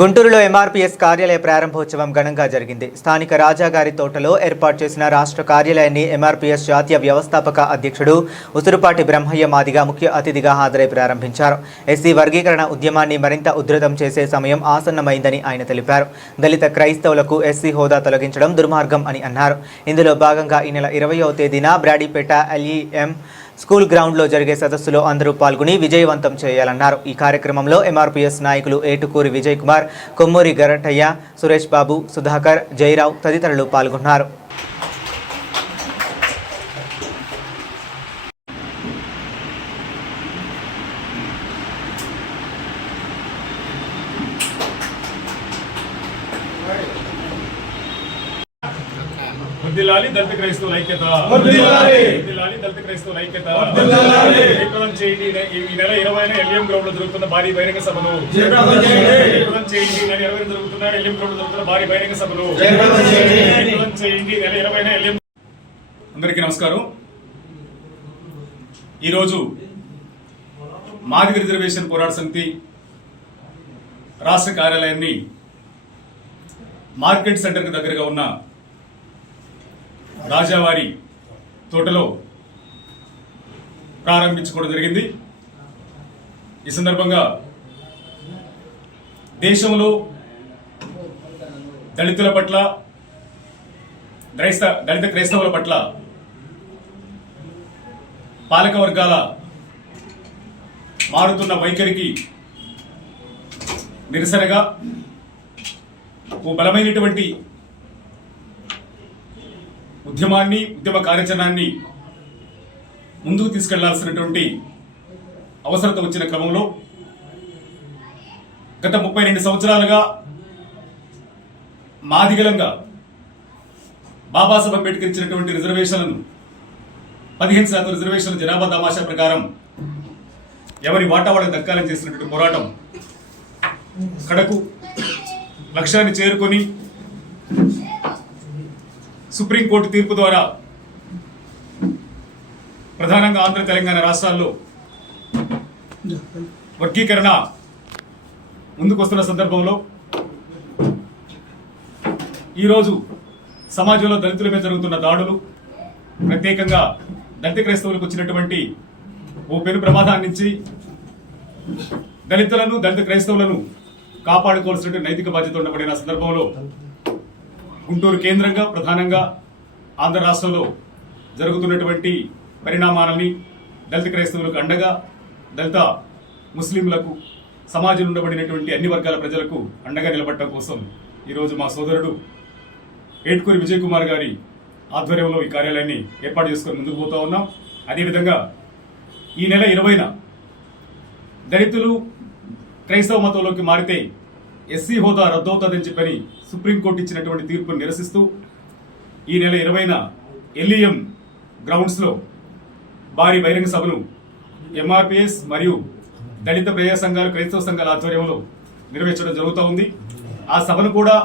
గుంటూరులో ఎంఆర్పీఎస్ కార్యాలయ ప్రారంభోత్సవం ఘనంగా జరిగింది. స్థానిక రాజాగారి తోటలో ఏర్పాటు చేసిన రాష్ట్ర కార్యాలయాన్ని ఎంఆర్పీఎస్ జాతీయ వ్యవస్థాపక అధ్యక్షుడు ఉసురుపాటి బ్రహ్మయ్య మాదిగ ముఖ్య అతిథిగా హాజరై ప్రారంభించారు. ఎస్సీ వర్గీకరణ ఉద్యమాన్ని మరింత ఉధృతం చేసే సమయం ఆసన్నమైందని ఆయన తెలిపారు. దళిత క్రైస్తవులకు ఎస్సీ హోదా తొలగించడం దుర్మార్గం అని అన్నారు. ఇందులో భాగంగా ఈ నెల 20వ తేదీన బ్రాడీపేట ఎల్ఈఎం స్కూల్ గ్రౌండ్లో జరిగే సదస్సులో అందరూ పాల్గొని విజయవంతం చేయాలన్నారు. ఈ కార్యక్రమంలో ఎంఆర్పీఎస్ నాయకులు ఏటుకూరి విజయ్ కుమార్, కొమ్మూరి గరటయ్య, సురేష్ బాబు, సుధాకర్, జయరావు తదితరులు పాల్గొన్నారు. వర్ధిల్లాలి దళిత క్రైస్తవుల ఐక్యత, వర్ధిల్లాలి దళిత క్రైస్తవుల ఐక్యత, జయప్రదం చేయండి. ఈ నెల 20న ఎల్ఎం గ్రౌండ్ లో జరుగుతున్న భారీ బహిరంగ సభను జయప్రదం చేయండి. నెల 20న జరుగుతున్న ఎల్ఎం గ్రౌండ్ లో జరుగుతున్న భారీ బహిరంగ సభను జయప్రదం చేయండి. నెల 20న ఎల్ఎం. అందరికీ నమస్కారం. ఈరోజు మాదిగ రిజర్వేషన్ పోరాట సమితి రాష్ట్ర కార్యాలయాన్ని మార్కెట్ సెంటర్ కు దగ్గరగా ఉన్న రాజావారి తోటలో ప్రారంభించుకోవడం జరిగింది. ఈ సందర్భంగా దేశంలో దళితుల పట్ల, దళిత క్రైస్తవుల పట్ల పాలక వర్గాల మారుతున్న వైఖరికి నిరసనగా ఓ బలమైనటువంటి ఉద్యమ కార్యాచరణాన్ని ముందుకు తీసుకెళ్లాల్సినటువంటి అవసరత వచ్చిన క్రమంలో గత 32 సంవత్సరాలుగా మాదిగలంగా బాబాసాహెబ్ అంబేద్కర్ ఇచ్చినటువంటి రిజర్వేషన్లను 15% రిజర్వేషన్ల జనాభా తమాషా ప్రకారం ఎవరి వాటా వాళ్ళకి దక్కాలని చేసినటువంటి పోరాటం కడకు లక్ష్యాన్ని చేరుకొని సుప్రీంకోర్టు తీర్పు ద్వారా ప్రధానంగా ఆంధ్ర, తెలంగాణ రాష్ట్రాల్లో వర్గీకరణ ముందుకొస్తున్న సందర్భంలో ఈరోజు సమాజంలో దళితుల మీద జరుగుతున్న దాడులు, ప్రత్యేకంగా దళిత క్రైస్తవులకు వచ్చినటువంటి ఓ పెను ప్రమాదాన్ని నుంచి దళితులను, దళిత క్రైస్తవులను కాపాడుకోవాల్సినటువంటి నైతిక బాధ్యత ఉండబడిన సందర్భంలో గుంటూరు కేంద్రంగా ప్రధానంగా ఆంధ్ర రాష్ట్రంలో జరుగుతున్నటువంటి పరిణామాలని దళిత క్రైస్తవులకు అండగా, దళిత ముస్లింలకు, సమాజంలో ఉండబడినటువంటి అన్ని వర్గాల ప్రజలకు అండగా నిలబడటం కోసం ఈరోజు మా సోదరుడు ఏటుకూరి విజయ్ కుమార్ గారి ఆధ్వర్యంలో ఈ కార్యాలయాన్ని ఏర్పాటు చేసుకొని ముందుకు పోతా ఉన్నాం. అదేవిధంగా ఈ నెల 20న దళితులు క్రైస్తవ మతంలోకి మారితే ఎస్సీ హోదా రద్దవుతుందని చెప్పని సుప్రీంకోర్టు ఇచ్చినటువంటి తీర్పును నిరసిస్తూ ఈ నెల 20న ఎల్ఈఎం గ్రౌండ్స్ లో భారీ బహిరంగ సభను ఎంఆర్పీఎస్ మరియు దళిత ప్రజా సంఘాలు, క్రైస్తవ సంఘాల ఆధ్వర్యంలో నిర్వహించడం జరుగుతూ ఉంది. ఆ సభను కూడా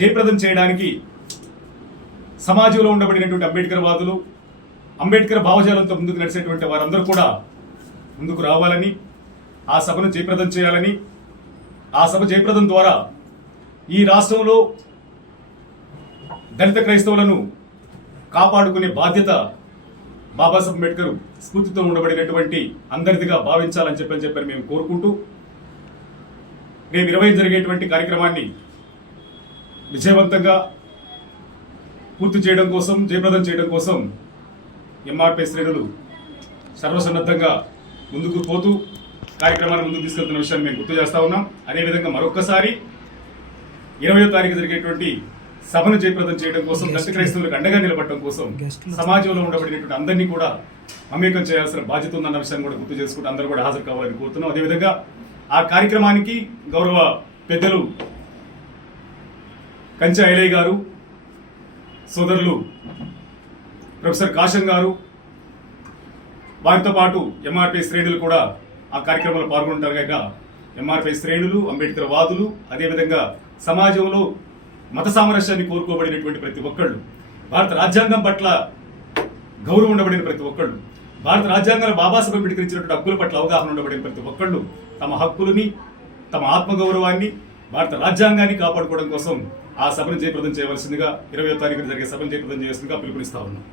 జయప్రదం చేయడానికి సమాజంలో ఉండబడినటువంటి అంబేద్కర్ వాదులు, అంబేద్కర్ భావజాలంతో ముందుకు నడిచేటువంటి వారందరూ కూడా ముందుకు రావాలని, ఆ సభను జయప్రదం చేయాలని, ఆ సభ జయప్రదం ద్వారా ఈ రాష్ట్రంలో దళిత క్రైస్తవులను కాపాడుకునే బాధ్యత బాబాసాహెబ్ అంబేద్కర్ స్ఫూర్తితో ఉండబడినటువంటి అందరిదిగా భావించాలని చెప్పని మేము కోరుకుంటూ రేపు 20 జరిగేటువంటి కార్యక్రమాన్ని విజయవంతంగా పూర్తి చేయడం కోసం, జయప్రదం చేయడం కోసం ఎంఆర్పీ శ్రేణులు సర్వసన్నద్ధంగా ముందుకు పోతూ కార్యక్రమాన్ని ముందుకు తీసుకెళ్తున్న విషయాన్ని మేము గుర్తు చేస్తా ఉన్నాం. అదేవిధంగా మరొక్కసారి 20వ తారీఖు జరిగేటువంటి సభను జయప్రదం చేయడం కోసం, దళిత క్రైస్తవులకు అండగా నిలబడటం కోసం సమాజంలో ఉండబడినటువంటి అందరినీ కూడా మమేకం చేయాల్సిన బాధ్యత ఉందన్న విషయాన్ని కూడా గుర్తు చేసుకుంటూ అందరూ కూడా హాజరు కావాలని కోరుతున్నాం. అదేవిధంగా ఆ కార్యక్రమానికి గౌరవ పెద్దలు కంచె ఐలయ్య గారు, సోదరులు ప్రొఫెసర్ కాశం గారు, వారితో పాటు ఎంఆర్పీ శ్రేణులు కూడా ఆ కార్యక్రమంలో పాల్గొంటారు. కనుక ఎంఆర్పీ శ్రేణులు, అంబేద్కర్ వాదులు, అదేవిధంగా సమాజంలో మత సామరస్యాన్ని కోరుకోబడినటువంటి ప్రతి ఒక్కళ్ళు, భారత రాజ్యాంగం పట్ల గౌరవం ఉండబడిన ప్రతి ఒక్కళ్ళు, భారత రాజ్యాంగంలో బాబాసాహెబ్ అంబేద్కర్ ఇచ్చినటువంటి హక్కుల పట్ల అవగాహన ఉండబడిన ప్రతి ఒక్కళ్ళు తమ హక్కులని, తమ ఆత్మగౌరవాన్ని, భారత రాజ్యాంగాన్ని కాపాడుకోవడం కోసం ఆ సభను జయప్రదం చేయవలసిందిగా 20వ తారీఖున జరిగే సభను జయప్రదం చేయాల్సిందిగా పిలుపునిస్తా ఉన్నాం.